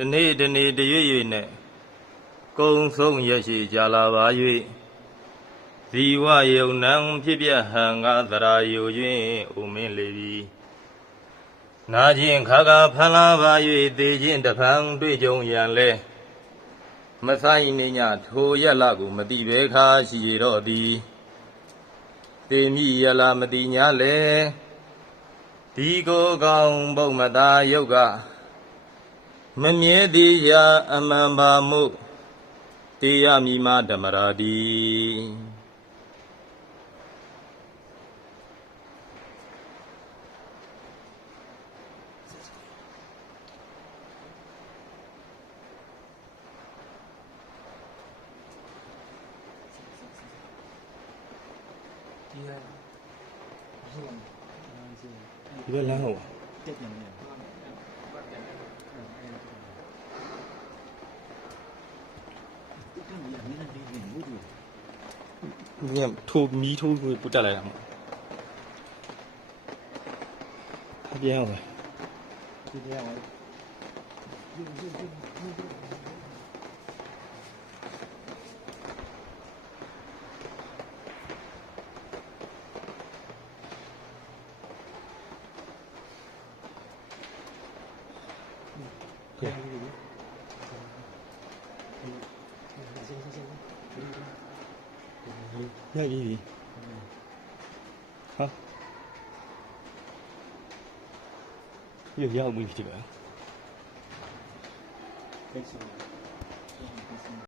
တနေ့တနေ့တရွေ့ရွေ့နဲ့ကုံဆုံးရရှိကြလာပါ၍ဇီဝယုံနံဖြစ်ပြဟံငါသရာယုတွင်ဥမင်းလေပြီနာခြင်းခါခါဖန်လာပါ၍သေခြင်းတဖန်တွေ့ကြုံရန်လဲမဆိုင်နေညထိုရက်လကိုမတိပဲခါရှိရတော့သည်သေမိရလာမတိညာလဲဒီကိုကောင်းဘုံမသာယုတ်က မမြဲသည်ရာအမှန်ပါမှုတေယမိမဓမ္မရာတိဒီကဟုတ်ဒီဘက်လမ်းဟုတ်တက်ပြန်နေတယ် เนี่ยทูบมีทูบปุ๊จะอะไรทำทับแย่เลยทับแย่เลย对。行行行，行行行。 야, 이기 야. 아, 이 야, 문.